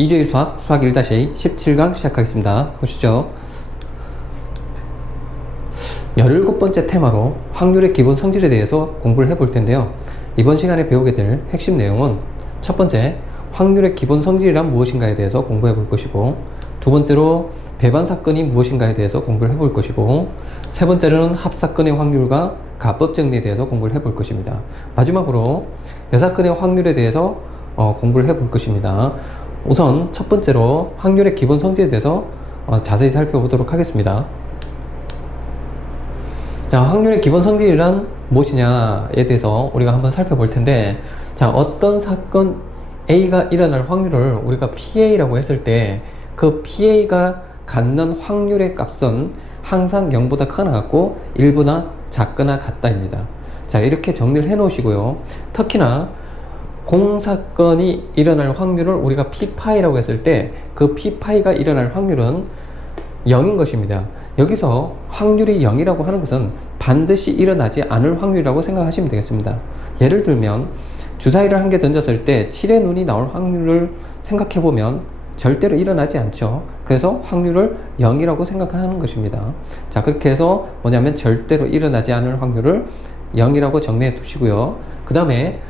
2주의 수학 1-A 17강 시작하겠습니다. 보시죠. 17번째 테마로 확률의 기본 성질에 대해서 공부를 해볼 텐데요. 이번 시간에 배우게 될 핵심 내용은 첫 번째, 확률의 기본 성질이란 무엇인가에 대해서 공부해 볼 것이고, 두 번째로 배반 사건이 무엇인가에 대해서 공부를 해볼 것이고, 세 번째로는 합사건의 확률과 가법 정리에 대해서 공부를 해볼 것입니다. 마지막으로 여사건의 확률에 대해서 공부를 해볼 것입니다. 우선 첫 번째로 확률의 기본 성질에 대해서 자세히 살펴보도록 하겠습니다. 자, 확률의 기본 성질이란 무엇이냐에 대해서 우리가 한번 살펴볼 텐데, 자, 어떤 사건 A가 일어날 확률을 우리가 PA라고 했을 때 그 PA가 갖는 확률의 값은 항상 0보다 크거나 같고 1보다 작거나 같다입니다. 자, 이렇게 정리를 해 놓으시고요. 특히나 공사건이 일어날 확률을 우리가 P파이라고 했을 때 그 P파이가 일어날 확률은 0인 것입니다. 여기서 확률이 0이라고 하는 것은 반드시 일어나지 않을 확률이라고 생각하시면 되겠습니다. 예를 들면 주사위를 한 개 던졌을 때 7의 눈이 나올 확률을 생각해 보면 절대로 일어나지 않죠. 그래서 확률을 0이라고 생각하는 것입니다. 자, 그렇게 해서 뭐냐면 절대로 일어나지 않을 확률을 0이라고 정리해 두시고요. 그 다음에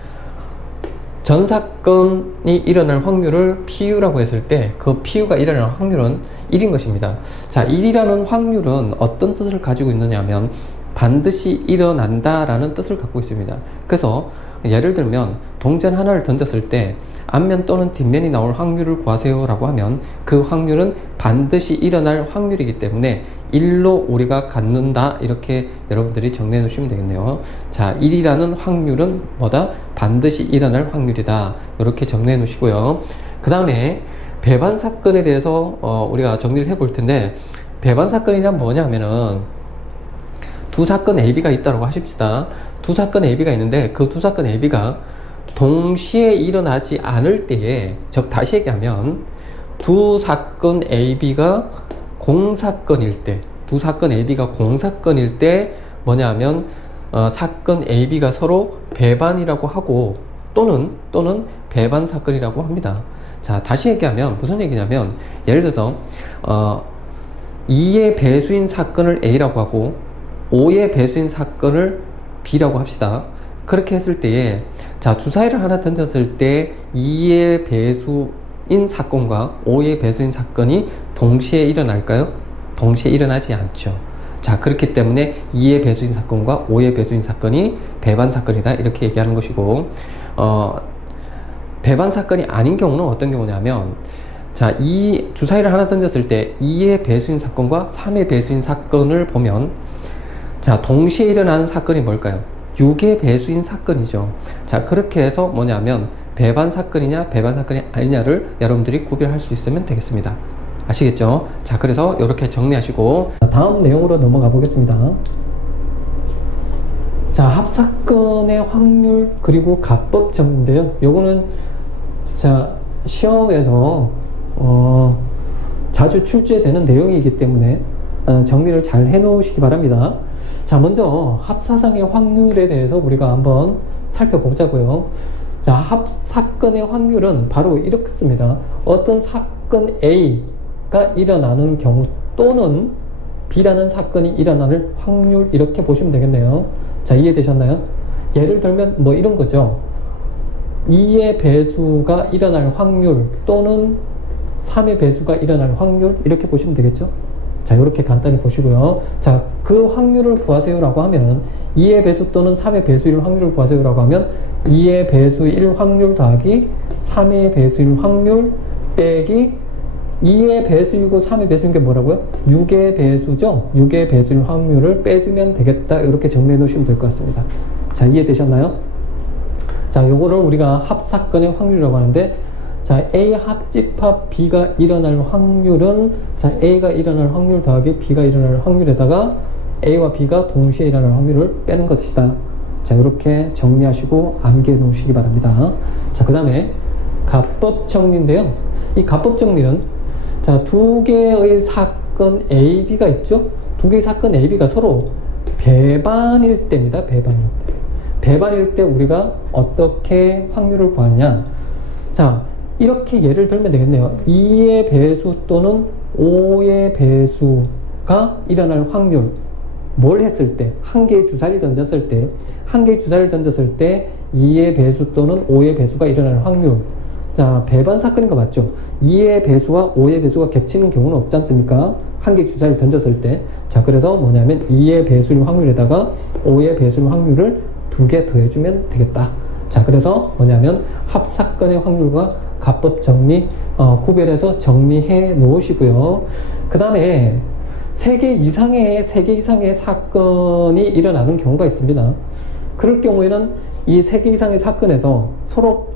전 사건이 일어날 확률을 PU라고 했을 때 그 PU가 일어날 확률은 1인 것입니다. 자, 1이라는 확률은 어떤 뜻을 가지고 있느냐 하면 반드시 일어난다 라는 뜻을 갖고 있습니다. 그래서 예를 들면 동전 하나를 던졌을 때 앞면 또는 뒷면이 나올 확률을 구하세요 라고 하면 그 확률은 반드시 일어날 확률이기 때문에 1로 우리가 갖는다, 이렇게 여러분들이 정리해 놓으시면 되겠네요. 자, 1이라는 확률은 뭐다? 반드시 일어날 확률이다, 이렇게 정리해 놓으시고요. 그 다음에 배반 사건에 대해서 우리가 정리를 해 볼 텐데, 배반 사건이란 뭐냐 하면은 두 사건 AB가 있다고 하십시다. 두 사건 AB가 있는데 그 두 사건 AB가 동시에 일어나지 않을 때에, 즉 다시 얘기하면 두 사건 AB가 공사건일 때, 두 사건 AB가 공사건일 때 뭐냐 하면 사건 AB가 서로 배반이라고 하고 또는 배반 사건이라고 합니다. 자, 다시 얘기하면 무슨 얘기냐면, 예를 들어서 2의 배수인 사건을 A라고 하고 5의 배수인 사건을 B라고 합시다. 그렇게 했을 때에, 자, 주사위를 하나 던졌을 때 2의 배수인 사건과 5의 배수인 사건이 동시에 일어날까요? 동시에 일어나지 않죠. 자, 그렇기 때문에 2의 배수인 사건과 5의 배수인 사건이 배반 사건이다, 이렇게 얘기하는 것이고, 배반 사건이 아닌 경우는 어떤 경우냐면, 자, 이 주사위를 하나 던졌을 때 2의 배수인 사건과 3의 배수인 사건을 보면, 자, 동시에 일어나는 사건이 뭘까요? 6의 배수인 사건이죠. 자, 그렇게 해서 뭐냐면 배반 사건이냐 배반 사건이 아니냐를 여러분들이 구별할 수 있으면 되겠습니다. 아시겠죠? 자, 그래서 이렇게 정리하시고 다음 내용으로 넘어가 보겠습니다. 자, 합사건의 확률 그리고 가법 정리인데요. 요거는 자, 시험에서 자주 출제되는 내용이기 때문에 정리를 잘 해 놓으시기 바랍니다. 자, 먼저 합사상의 확률에 대해서 우리가 한번 살펴보자고요. 자, 합사건의 확률은 바로 이렇습니다. 어떤 사건 A가 일어나는 경우 또는 B라는 사건이 일어나는 확률, 이렇게 보시면 되겠네요. 자, 이해되셨나요? 예를 들면 뭐 이런 거죠. 2의 배수가 일어날 확률 또는 3의 배수가 일어날 확률, 이렇게 보시면 되겠죠? 자, 이렇게 간단히 보시고요. 자, 그 확률을 구하세요 라고 하면 2의 배수 또는 3의 배수일 확률을 구하세요 라고 하면 2의 배수일 확률 더하기 3의 배수일 확률 빼기 2의 배수이고 3의 배수인 게 뭐라고요? 6의 배수죠? 6의 배수일 확률을 빼주면 되겠다, 이렇게 정리해 놓으시면 될 것 같습니다. 자, 이해되셨나요? 자, 요거를 우리가 합사건의 확률이라고 하는데, 자, A 합집합 B가 일어날 확률은, 자, A가 일어날 확률 더하기 B가 일어날 확률에다가 A와 B가 동시에 일어날 확률을 빼는 것이다. 자, 이렇게 정리하시고 암기해 놓으시기 바랍니다. 자, 그 다음에 가법 정리인데요. 이 가법 정리는, 자, 두 개의 사건 AB가 있죠? 두 개의 사건 AB가 서로 배반일 때입니다. 배반일 때. 배반일 때 우리가 어떻게 확률을 구하느냐. 자, 이렇게 예를 들면 되겠네요. 2의 배수 또는 5의 배수가 일어날 확률. 뭘 했을 때? 한 개의 주사위를 던졌을 때, 한 개의 주사위를 던졌을 때 2의 배수 또는 5의 배수가 일어날 확률. 자, 배반 사건인 거 맞죠? 2의 배수와 5의 배수가 겹치는 경우는 없지 않습니까? 한 개의 주사위를 던졌을 때. 자, 그래서 뭐냐면 2의 배수일 확률에다가 5의 배수일 확률을 2개 더해주면 되겠다. 자, 그래서 뭐냐면 합사건의 확률과 가법 정리, 구별해서 정리해 놓으시고요. 그 다음에 3개 이상의 사건이 일어나는 경우가 있습니다. 그럴 경우에는 이 3개 이상의 사건에서 서로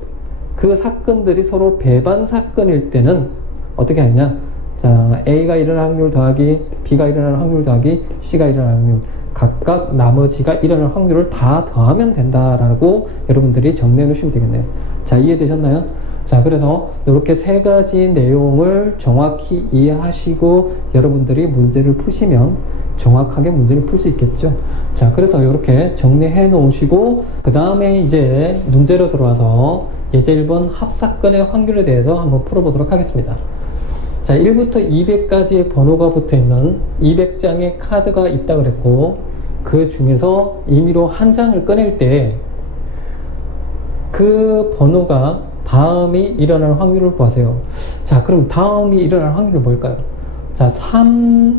그 사건들이 서로 배반 사건일 때는 어떻게 하느냐? 자, A가 일어날 확률 더하기 B가 일어날 확률 더하기 C가 일어날 확률, 각각 나머지가 일어날 확률을 다 더하면 된다라고 여러분들이 정리해 놓으시면 되겠네요. 자, 이해되셨나요? 자, 그래서 이렇게 3가지 내용을 정확히 이해하시고 여러분들이 문제를 푸시면 정확하게 문제를 풀 수 있겠죠. 자, 그래서 이렇게 정리해 놓으시고 그 다음에 이제 문제로 들어와서 예제 1번 합사건의 확률에 대해서 한번 풀어보도록 하겠습니다. 자, 1부터 200까지의 번호가 붙어 있는 200장의 카드가 있다 그랬고, 그 중에서 임의로 한 장을 꺼낼 때 그 번호가 다음이 일어날 확률을 구하세요. 자, 그럼 다음이 일어날 확률은 뭘까요? 자, 3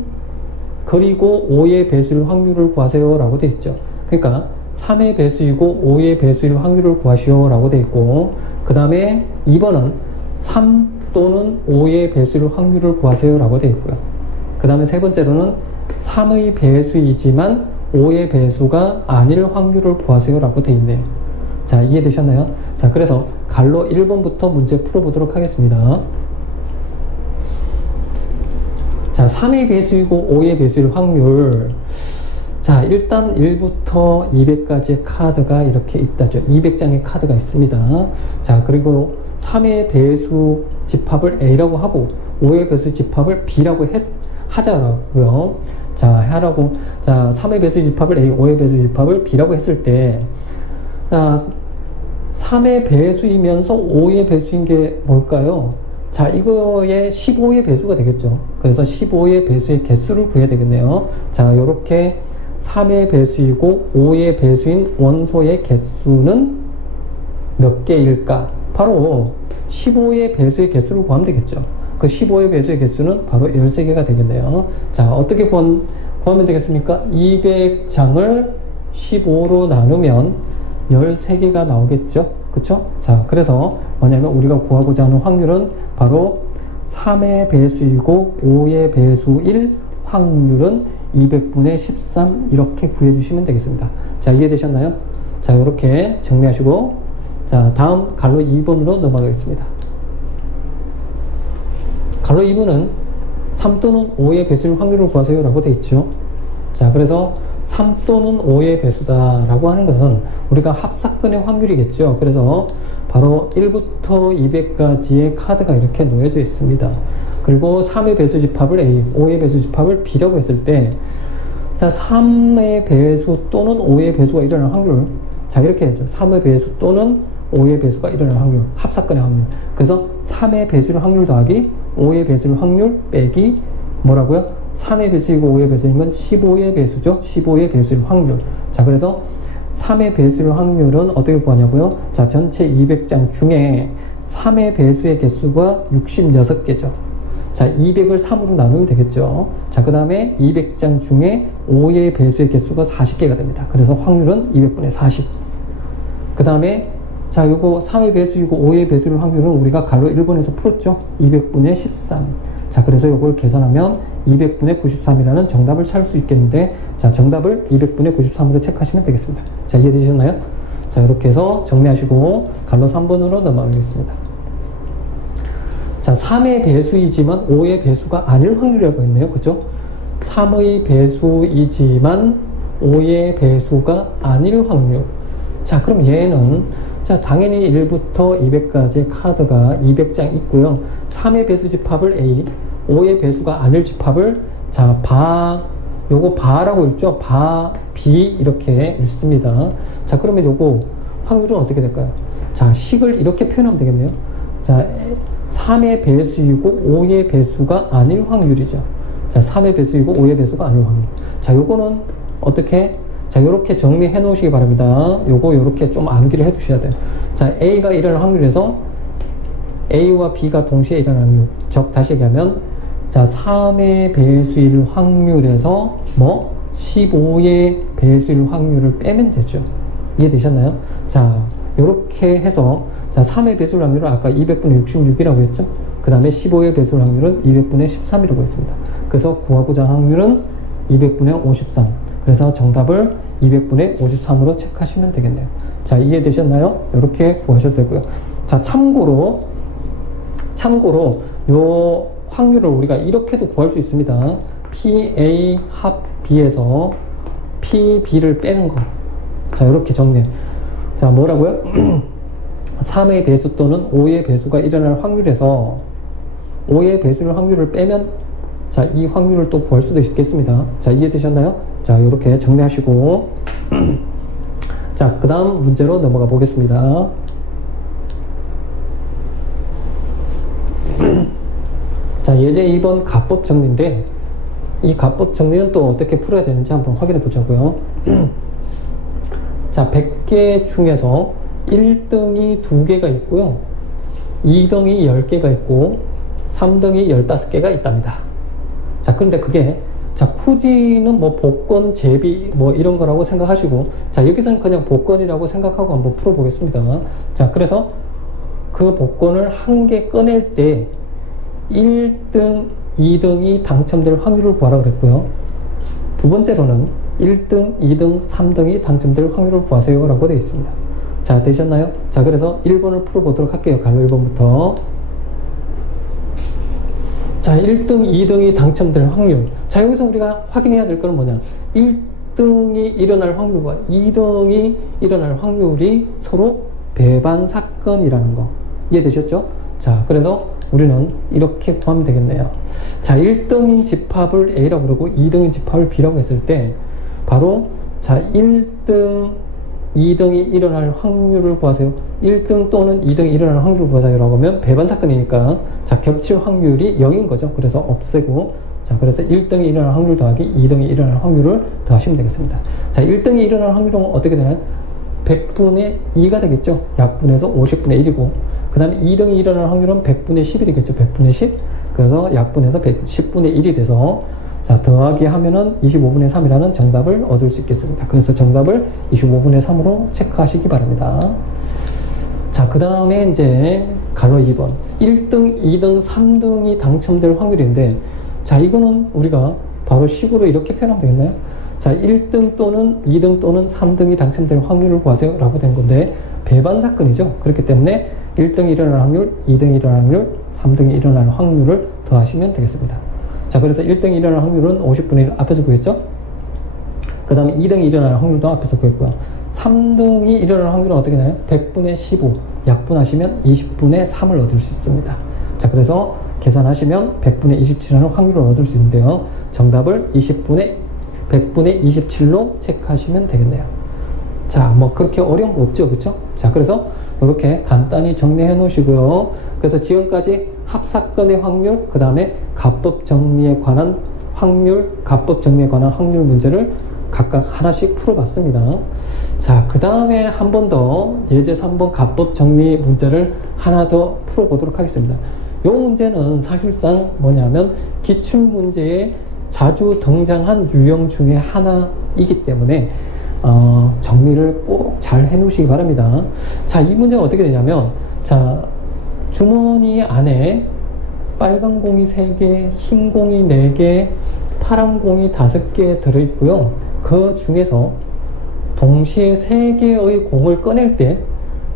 그리고 5의 배수일 확률을 구하세요 라고 되어 있죠. 그러니까 3의 배수이고 5의 배수일 확률을 구하시오 라고 되어 있고, 그 다음에 2번은 3 또는 5의 배수일 확률을 구하세요 라고 되어 있고요. 그 다음에 세 번째로는 3의 배수이지만 5의 배수가 아닐 확률을 구하세요 라고 되어 있네요. 자, 이해되셨나요? 자, 그래서 갈로 1번부터 문제 풀어보도록 하겠습니다. 자, 3의 배수이고 5의 배수일 확률. 자, 일단 1부터 200까지의 카드가 이렇게 있다죠. 200장의 카드가 있습니다. 자, 그리고 3의 배수 집합을 A라고 하고 5의 배수 집합을 B라고 하자고요. 자, 하라고. 자, 3의 배수 집합을 A, 5의 배수 집합을 B라고 했을 때, 자, 3의 배수이면서 5의 배수인 게 뭘까요? 자, 이거의 15의 배수가 되겠죠. 그래서 15의 배수의 개수를 구해야 되겠네요. 자, 요렇게 3의 배수이고 5의 배수인 원소의 개수는 몇 개일까? 바로 15의 배수의 개수를 구하면 되겠죠. 그 15의 배수의 개수는 바로 13개가 되겠네요. 자, 어떻게 구하면 되겠습니까? 200장을 15로 나누면 13개가 나오겠죠. 그쵸? 자, 그래서 뭐냐면 우리가 구하고자 하는 확률은 바로 3의 배수이고 5의 배수일 확률은 200분의 13 이렇게 구해주시면 되겠습니다. 자, 이해되셨나요? 자, 이렇게 정리하시고, 자, 다음 갈로 2번으로 넘어가겠습니다. 갈로 2번은 3 또는 5의 배수일 확률을 구하세요 라고 되어 있죠. 자, 그래서 3 또는 5의 배수다 라고 하는 것은 우리가 합사건의 확률이겠죠. 그래서 바로 1부터 200까지의 카드가 이렇게 놓여져 있습니다. 그리고 3의 배수 집합을 A, 5의 배수 집합을 B라고 했을 때, 자, 3의 배수 또는 5의 배수가 일어날 확률. 자, 이렇게 되죠. 3의 배수 또는 5의 배수가 일어날 확률. 합사건의 확률. 그래서 3의 배수일 확률 더하기 5의 배수일 확률 빼기 뭐라고요? 3의 배수이고 5의 배수인 건 15의 배수죠. 15의 배수일 확률. 자, 그래서 3의 배수일 확률은 어떻게 구하냐고요? 자, 전체 200장 중에 3의 배수의 개수가 66개죠. 자, 200을 3으로 나누면 되겠죠. 자, 그 다음에 200장 중에 5의 배수의 개수가 40개가 됩니다. 그래서 확률은 200분의 40. 그 다음에 자, 요거 3의 배수이고 5의 배수일 확률은 우리가 갈로 1번에서 풀었죠. 200분의 13. 자, 그래서 요걸 계산하면 200분의 93이라는 정답을 찾을 수 있겠는데, 자, 정답을 200분의 93으로 체크하시면 되겠습니다. 자, 이해되셨나요? 자, 이렇게 해서 정리하시고 갈로 3번으로 넘어가겠습니다. 자, 3의 배수이지만 5의 배수가 아닐 확률이라고 했네요. 그죠? 3의 배수이지만 5의 배수가 아닐 확률. 자, 그럼 얘는 자, 당연히 1부터 200까지의 카드가 200장 있고요. 3의 배수 집합을 A, 5의 배수가 아닐 집합을 자, 요거 바라고 읽죠? B 이렇게 읽습니다. 자, 그러면 요거 확률은 어떻게 될까요? 자, 식을 이렇게 표현하면 되겠네요. 자, 3의 배수이고 5의 배수가 아닐 확률이죠. 자, 3의 배수이고 5의 배수가 아닐 확률. 자, 요거는 어떻게? 자, 요렇게 정리해 놓으시기 바랍니다. 요렇게 좀 암기를 해 두셔야 돼요. 자, A가 일어날 확률에서 A와 B가 동시에 일어날 확률. 다시 얘기하면, 자, 3의 배수일 확률에서 15의 배수일 확률을 빼면 되죠. 이해되셨나요? 자, 요렇게 해서, 자, 3의 배수일 확률은 아까 200분의 66이라고 했죠? 그 다음에 15의 배수일 확률은 200분의 13이라고 했습니다. 그래서 구하고자 하는 확률은 200분의 53. 그래서 정답을 200분의 53으로 체크하시면 되겠네요. 자, 이해되셨나요? 이렇게 구하셔도 되고요. 자, 참고로 요 확률을 우리가 이렇게도 구할 수 있습니다. PA 합 B에서 PB를 빼는 거. 자, 이렇게 정리해. 자, 뭐라고요? 3의 배수 또는 5의 배수가 일어날 확률에서 5의 배수일 확률을 빼면, 자, 이 확률을 또 구할 수도 있겠습니다. 자, 이해되셨나요? 자, 이렇게 정리하시고 자, 그 다음 문제로 넘어가 보겠습니다. 자, 예제 2번 가법 정리인데, 이 가법 정리는 또 어떻게 풀어야 되는지 한번 확인해 보자고요. 자, 100개 중에서 1등이 2개가 있고요, 2등이 10개가 있고 3등이 15개가 있답니다. 자, 그런데 그게, 자, 쿠지는 복권, 제비 이런 거라고 생각하시고, 자, 여기서는 그냥 복권이라고 생각하고 한번 풀어보겠습니다. 자, 그래서 그 복권을 한 개 꺼낼 때 1등, 2등이 당첨될 확률을 구하라 그랬고요. 두 번째로는 1등, 2등, 3등이 당첨될 확률을 구하세요 라고 되어 있습니다. 자, 되셨나요? 자, 그래서 1번을 풀어보도록 할게요. 가로 1번부터. 자, 1등, 2등이 당첨될 확률. 자, 여기서 우리가 확인해야 될 거는 뭐냐? 1등이 일어날 확률과 2등이 일어날 확률이 서로 배반 사건이라는 거. 이해되셨죠? 자, 그래서 우리는 이렇게 구하면 되겠네요. 자, 1등인 집합을 A라고 그러고 2등인 집합을 B라고 했을 때, 바로, 자, 1등, 2등이 일어날 확률을 구하세요. 1등 또는 2등이 일어날 확률을 구하세요 라고 하면 배반 사건이니까, 자, 겹칠 확률이 0인 거죠. 그래서 없애고, 자, 그래서 1등이 일어날 확률 더하기 2등이 일어날 확률을 더하시면 되겠습니다. 자, 1등이 일어날 확률은 어떻게 되나요? 100분의 2가 되겠죠. 약분해서 50분의 1이고, 그 다음에 2등이 일어날 확률은 100분의 11이겠죠. 100분의 10. 그래서 약분해서 110분의 1이 돼서, 자, 더하기 하면은 25분의 3이라는 정답을 얻을 수 있겠습니다. 그래서 정답을 25분의 3으로 체크하시기 바랍니다. 자, 그 다음에 이제 가로 2번. 1등, 2등, 3등이 당첨될 확률인데, 자, 이거는 우리가 바로 식으로 이렇게 표현하면 되겠나요? 자, 1등 또는 2등 또는 3등이 당첨될 확률을 구하세요 라고 된 건데, 배반 사건이죠. 그렇기 때문에 1등이 일어날 확률, 2등이 일어날 확률, 3등이 일어날 확률을 더하시면 되겠습니다. 자, 그래서 1등이 일어날 확률은 50분의 1 앞에서 구했죠? 그 다음에 2등이 일어날 확률도 앞에서 구했고요. 3등이 일어날 확률은 어떻게 나요? 100분의 15. 약분하시면 20분의 3을 얻을 수 있습니다. 자, 그래서 계산하시면 100분의 27이라는 확률을 얻을 수 있는데요. 정답을 100분의 27로 체크하시면 되겠네요. 자, 그렇게 어려운 거 없죠, 그쵸? 자, 그래서 이렇게 간단히 정리해 놓으시고요. 그래서 지금까지 합사건의 확률, 그 다음에 가법 정리에 관한 확률, 가법 정리에 관한 확률 문제를 각각 하나씩 풀어봤습니다. 자, 그 다음에 한 번 더 예제 3번 가법 정리 문제를 하나 더 풀어보도록 하겠습니다. 이 문제는 사실상 뭐냐면 기출문제에 자주 등장한 유형 중에 하나이기 때문에 정리를 꼭 잘 해놓으시기 바랍니다. 자, 이 문제는 어떻게 되냐면, 자, 주머니 안에 빨간 공이 3개, 흰 공이 4개, 파란 공이 5개 들어있고요. 그 중에서 동시에 3개의 공을 꺼낼 때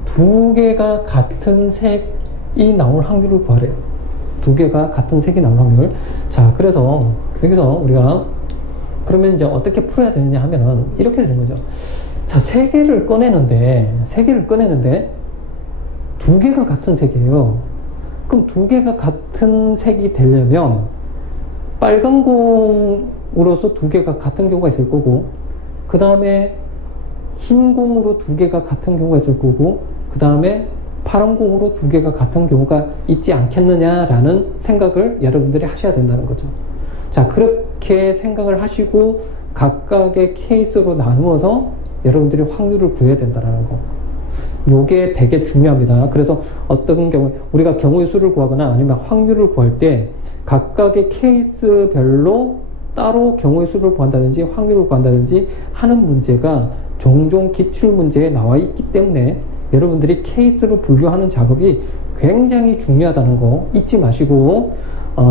2개가 같은 색이 나올 확률을 구하래요. 2개가 같은 색이 나올 확률. 자, 그래서 여기서 우리가 그러면 이제 어떻게 풀어야 되느냐 하면은 이렇게 되는 거죠. 자, 3개를 꺼내는데 2개가 같은 색이에요. 그럼 2개가 같은 색이 되려면 빨간 공으로서 2개가 같은 경우가 있을 거고, 그 다음에 흰 공으로 2개가 같은 경우가 있을 거고, 그 다음에 파란 공으로 두 개가 같은 경우가 있지 않겠느냐라는 생각을 여러분들이 하셔야 된다는 거죠. 자, 그렇게 생각을 하시고 각각의 케이스로 나누어서 여러분들이 확률을 구해야 된다는 거. 요게 되게 중요합니다. 그래서 어떤 경우에 우리가 경우의 수를 구하거나 아니면 확률을 구할 때 각각의 케이스별로 따로 경우의 수를 구한다든지 확률을 구한다든지 하는 문제가 종종 기출문제에 나와 있기 때문에 여러분들이 케이스로 분류하는 작업이 굉장히 중요하다는 거 잊지 마시고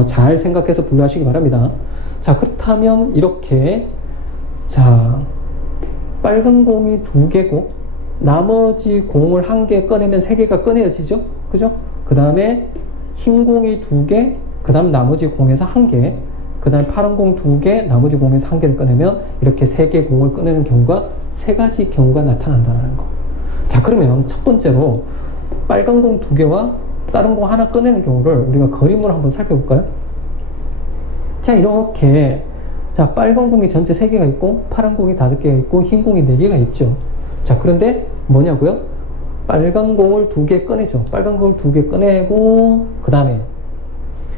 잘 생각해서 분류하시기 바랍니다. 자, 그렇다면 이렇게 자, 빨간 공이 2개고 나머지 공을 1개 꺼내면 3개가 꺼내어지죠? 그죠? 그 다음에 흰 공이 2개, 그 다음 나머지 공에서 1개, 그 다음에 파란 공 2개, 나머지 공에서 1개를 꺼내면 이렇게 3개 공을 꺼내는 경우가 3가지 경우가 나타난다는 거. 자, 그러면 첫 번째로 빨간 공 2개와 다른 공 하나 꺼내는 경우를 우리가 그림으로 한번 살펴볼까요? 자, 이렇게 자, 빨간 공이 전체 3개가 있고 파란 공이 5개가 있고 흰 공이 4개가 있죠. 자, 그런데 뭐냐고요? 빨간 공을 2개 꺼내죠. 빨간 공을 2개 꺼내고 그 다음에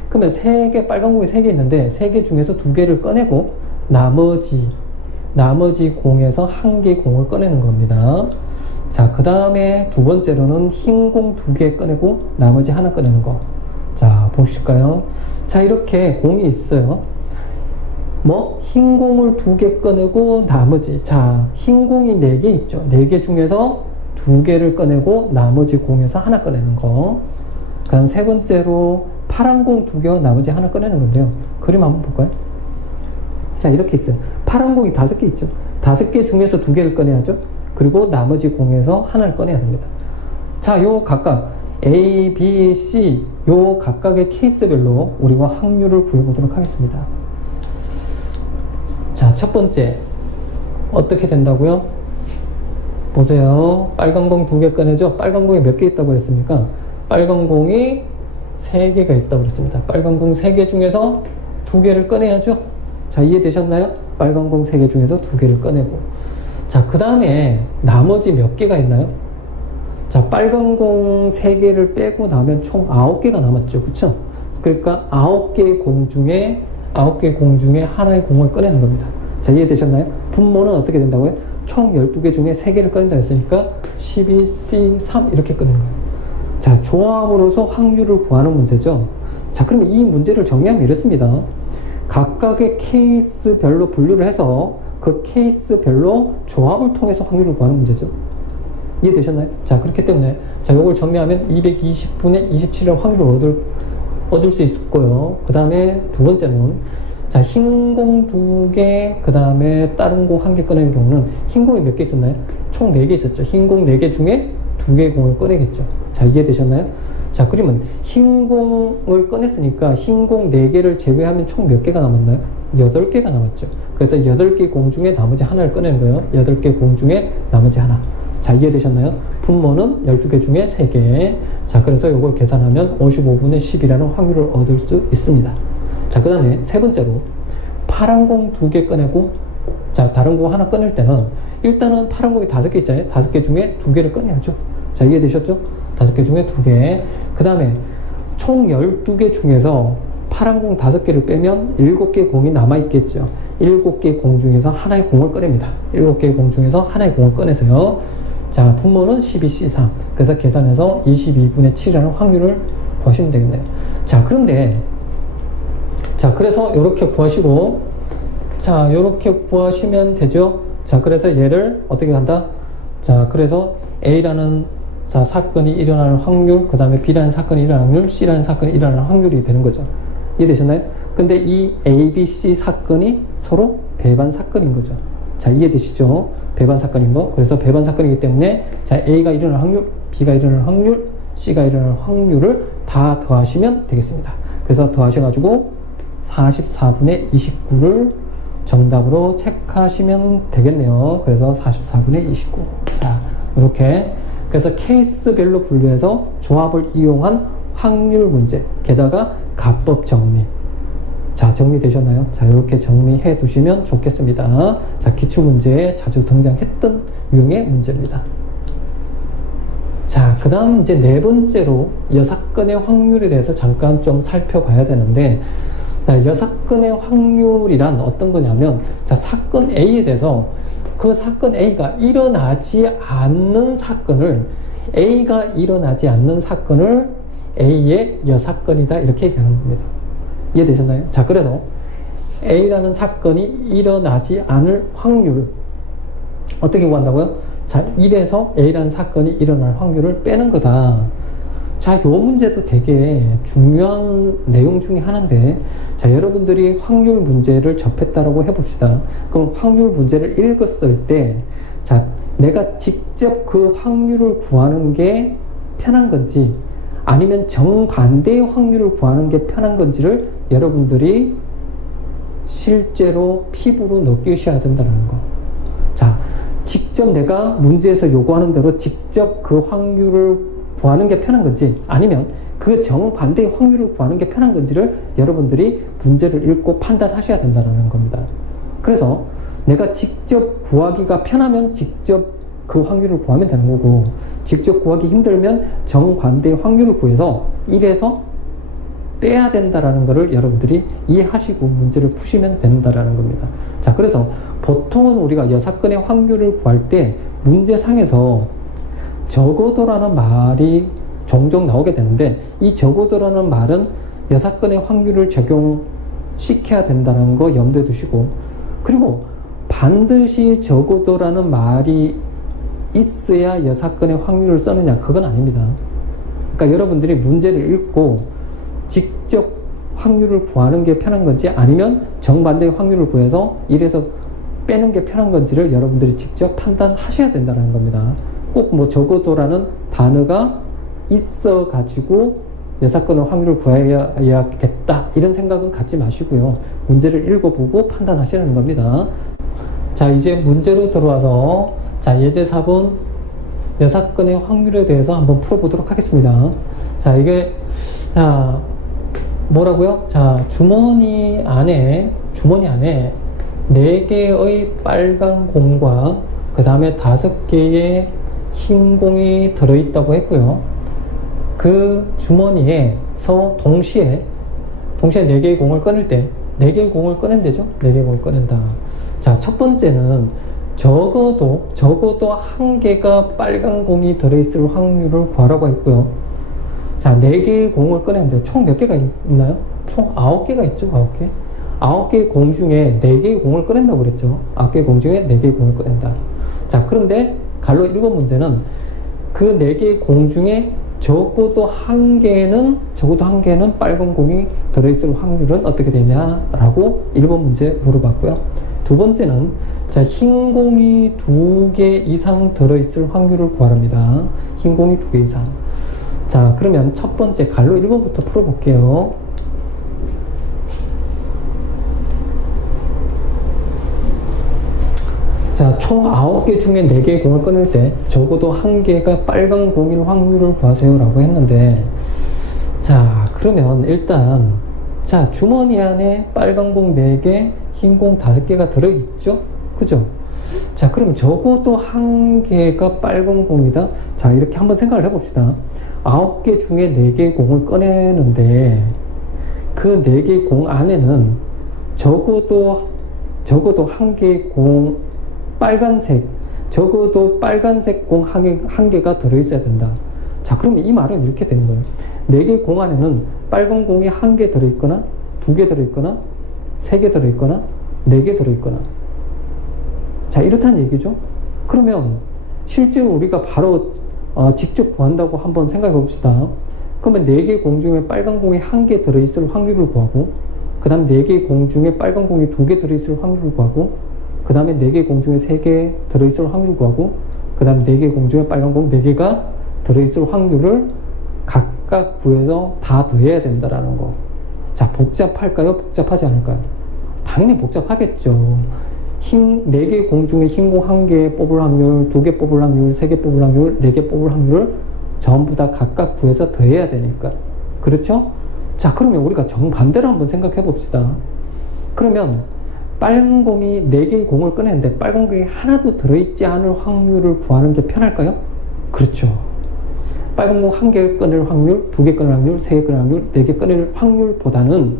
그러면 3개, 빨간 공이 3개 있는데 3개 중에서 2개를 꺼내고 나머지 공에서 1개 공을 꺼내는 겁니다. 자, 그 다음에 두 번째로는 흰 공 2개 꺼내고 나머지 하나 꺼내는 거. 자, 보실까요? 자, 이렇게 공이 있어요. 흰 공을 2개 꺼내고 나머지, 자, 흰 공이 4개 있죠. 4개 중에서 2개를 꺼내고 나머지 공에서 하나 꺼내는 거. 그 다음 세 번째로 파란 공 2개와 나머지 하나 꺼내는 건데요. 그림 한번 볼까요? 자, 이렇게 있어요. 파란 공이 5개 있죠. 5개 중에서 2개를 꺼내야죠. 그리고 나머지 공에서 하나를 꺼내야 됩니다. 자, 요 각각 A, B, C 요 각각의 케이스별로 우리가 확률을 구해보도록 하겠습니다. 자, 첫 번째 어떻게 된다고요? 보세요. 빨간 공 2개 꺼내죠? 빨간 공이 몇 개 있다고 그랬습니까? 빨간 공이 3개가 있다고 그랬습니다. 빨간 공 3개 중에서 2개를 꺼내야죠? 자, 이해되셨나요? 빨간 공 3개 중에서 2개를 꺼내고. 자, 그 다음에 나머지 몇 개가 있나요? 자, 빨간 공 3개를 빼고 나면 총 9개가 남았죠. 그쵸? 그러니까 9개의 공 중에 하나의 공을 꺼내는 겁니다. 자, 이해되셨나요? 분모는 어떻게 된다고요? 총 12개 중에 3개를 꺼낸다 했으니까 12C3 이렇게 꺼내는 거예요. 자, 조합으로서 확률을 구하는 문제죠. 자, 그러면 이 문제를 정리하면 이렇습니다. 각각의 케이스별로 분류를 해서 그 케이스별로 조합을 통해서 확률을 구하는 문제죠. 이해되셨나요? 자, 그렇기 때문에 자, 요걸 정리하면 220분의 27의 확률을 얻을 수 있고요. 그 다음에 두 번째는 자, 흰 공 2개, 그 다음에 다른 공 1개 꺼내는 경우는 흰 공이 몇 개 있었나요? 총 4개 있었죠. 흰 공 4개 중에 2개의 공을 꺼내겠죠. 자, 이해되셨나요? 자, 그러면 흰 공을 꺼냈으니까 흰 공 4개를 제외하면 총 몇 개가 남았나요? 8개가 남았죠. 그래서 8개 공 중에 나머지 하나를 꺼내는 거예요. 8개 공 중에 나머지 하나. 자, 이해되셨나요? 분모는 12개 중에 3개. 자, 그래서 이걸 계산하면 55분의 10이라는 확률을 얻을 수 있습니다. 자, 그 다음에 세 번째로 파란 공 2개 꺼내고 자, 다른 공 하나 꺼낼 때는 일단은 파란 공이 5개 있잖아요. 5개 중에 2개를 꺼내야죠. 자, 이해되셨죠? 5개 중에 2개. 그 다음에 총 12개 중에서 파란 공 5개를 빼면 7개 공이 남아있겠죠. 7개 공 중에서 하나의 공을 꺼냅니다. 7개 공 중에서 하나의 공을 꺼내서요. 자, 분모는 12C3. 그래서 계산해서 22분의 7이라는 확률을 구하시면 되겠네요. 자, 그런데 자, 그래서 이렇게 구하시고 자, 이렇게 구하시면 되죠. 자, 그래서 얘를 어떻게 한다? 자, 그래서 A라는 자, 사건이 일어나는 확률, 그 다음에 B라는 사건이 일어나는 확률, C라는 사건이 일어나는 확률이 되는 거죠. 이해되셨나요? 근데 이 A, B, C 사건이 서로 배반 사건인 거죠. 자, 이해되시죠? 배반 사건인 거. 그래서 배반 사건이기 때문에 자, A가 일어나는 확률, B가 일어나는 확률, C가 일어나는 확률을 다 더하시면 되겠습니다. 그래서 더하셔가지고 44분의 29를 정답으로 체크하시면 되겠네요. 그래서 44분의 29. 자, 이렇게. 그래서 케이스별로 분류해서 조합을 이용한 확률 문제. 게다가 가법 정리. 자, 정리되셨나요? 자, 이렇게 정리해 두시면 좋겠습니다. 자, 기출문제에 자주 등장했던 유형의 문제입니다. 자, 그 다음 이제 네 번째로 여사건의 확률에 대해서 잠깐 좀 살펴봐야 되는데, 자, 여사건의 확률이란 어떤 거냐면, 자, 사건 A에 대해서 그 사건 A가 일어나지 않는 사건을, A가 일어나지 않는 사건을 A의 여사건이다, 이렇게 얘기하는 겁니다. 이해되셨나요? 자, 그래서 A라는 사건이 일어나지 않을 확률, 어떻게 구한다고요? 자, 1에서 A라는 사건이 일어날 확률을 빼는 거다. 자, 요 문제도 되게 중요한 내용 중에 하나인데, 자, 여러분들이 확률 문제를 접했다라고 해봅시다. 그럼 확률 문제를 읽었을 때, 자, 내가 직접 그 확률을 구하는 게 편한 건지, 아니면 정반대의 확률을 구하는 게 편한 건지를 여러분들이 실제로 피부로 느끼셔야 된다는 거. 자, 직접 내가 문제에서 요구하는 대로 직접 그 확률을 구하는 게 편한 건지, 아니면 그 정반대의 확률을 구하는 게 편한 건지를 여러분들이 문제를 읽고 판단하셔야 된다는 겁니다. 그래서 내가 직접 구하기가 편하면 직접 그 확률을 구하면 되는 거고, 직접 구하기 힘들면 정반대의 확률을 구해서 1에서 빼야 된다라는 것을 여러분들이 이해하시고 문제를 푸시면 된다라는 겁니다. 자, 그래서 보통은 우리가 여사건의 확률을 구할 때 문제상에서 적어도라는 말이 종종 나오게 되는데, 이 적어도라는 말은 여사건의 확률을 적용시켜야 된다는 거 염두에 두시고, 그리고 반드시 적어도라는 말이 있어야 여사건의 확률을 쓰느냐, 그건 아닙니다. 그러니까 여러분들이 문제를 읽고 직접 확률을 구하는 게 편한 건지, 아니면 정반대의 확률을 구해서 1에서 빼는 게 편한 건지를 여러분들이 직접 판단하셔야 된다는 겁니다. 꼭 뭐 적어도라는 단어가 있어 가지고 여사건의 확률을 구해야겠다, 이런 생각은 갖지 마시고요. 문제를 읽어보고 판단하시라는 겁니다. 자, 이제 문제로 들어와서, 자, 예제 4번 여사건의 확률에 대해서 한번 풀어보도록 하겠습니다. 자, 이게, 자, 뭐라고요? 자, 주머니 안에 4개의 빨간 공과 그 다음에 5개의 흰 공이 들어있다고 했고요. 그 주머니에서 동시에 4개의 공을 꺼낼 때 4개의 공을 꺼낸대죠. 4개의 공을 꺼낸다. 자, 첫 번째는 적어도 1개가 빨간 공이 들어있을 확률을 구하라고 했고요. 자, 4개의 공을 꺼냈는데 총 몇 개가 있나요? 총 9개가 있죠. 9개. 9개의 공 중에 4개의 공을 꺼낸다고 그랬죠. 9개의 공 중에 4개의 공을 꺼낸다. 자, 그런데 갈로 1번 문제는 그 4개의 공 중에 적어도 한 개는 빨간 공이 들어있을 확률은 어떻게 되냐라고 1번 문제 물어봤고요. 두 번째는, 자, 흰 공이 2개 이상 들어있을 확률을 구하랍니다. 흰 공이 2개 이상. 자, 그러면 첫 번째 갈로 1번부터 풀어볼게요. 자, 총 9개 중에 4개의 공을 꺼낼 때 적어도 1개가 빨간 공일 확률을 구하세요 라고 했는데, 자, 그러면 일단, 자, 주머니 안에 빨간 공 4개, 흰 공 5개가 들어있죠? 그죠? 자, 그럼 적어도 1개가 빨간 공이다. 자, 이렇게 한번 생각을 해봅시다. 9개 중에 4개의 공을 꺼내는데 그 4개의 공 안에는 적어도 1개의 공, 적어도 빨간색 공 1개가 들어있어야 된다. 자, 그러면 이 말은 이렇게 되는 거예요. 4개의 공 안에는 빨간 공이 1개 들어있거나 2개 들어있거나 3개 들어있거나 4개 들어있거나, 자, 이렇다는 얘기죠. 그러면 실제로 우리가 바로 직접 구한다고 한번 생각해 봅시다. 그러면 4개의 공 중에 빨간 공이 1개 들어있을 확률을 구하고, 그 다음 4개의 공 중에 빨간 공이 2개 들어있을 확률을 구하고, 그 다음에 4개의 공 중에 3개 들어있을 확률을 구하고, 그 다음 4개의 공 중에 빨간 공 4개가 들어있을 확률을 각각 구해서 다 더해야 된다라는 거. 자, 복잡할까요? 복잡하지 않을까요? 당연히 복잡하겠죠. 4개의 공 중에 흰 공 1개 뽑을 확률, 2개 뽑을 확률, 3개 뽑을 확률, 4개 뽑을 확률을 전부 다 각각 구해서 더해야 되니까. 그렇죠? 자, 그러면 우리가 정반대로 한번 생각해 봅시다. 그러면 빨간 공이 4개의 공을 꺼냈는데 빨간 공이 하나도 들어있지 않을 확률을 구하는 게 편할까요? 그렇죠. 빨간 공 한 개 꺼낼 확률, 두 개 꺼낼 확률, 세 개 꺼낼 확률, 네 개 꺼낼 확률보다는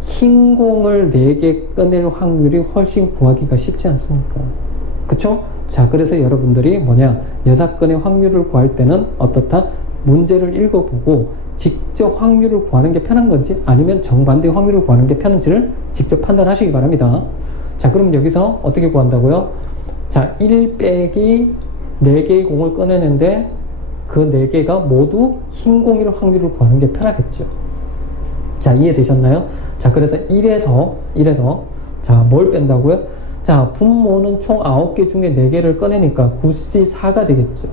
흰 공을 네 개 꺼낼 확률이 훨씬 구하기가 쉽지 않습니까? 그쵸? 자, 그래서 여러분들이 뭐냐, 6건의 확률을 구할 때는 어떻다? 문제를 읽어보고 직접 확률을 구하는 게 편한 건지 아니면 정반대의 확률을 구하는 게 편한지를 직접 판단하시기 바랍니다. 자, 그럼 여기서 어떻게 구한다고요? 자, 1 빼기 4개의 공을 꺼내는데 그 4개가 모두 흰 공일 확률을 구하는 게 편하겠죠. 자, 이해되셨나요? 자, 그래서 1에서 자, 뭘 뺀다고요? 자, 분모는 총 9개 중에 4개를 꺼내니까 9C4가 되겠죠.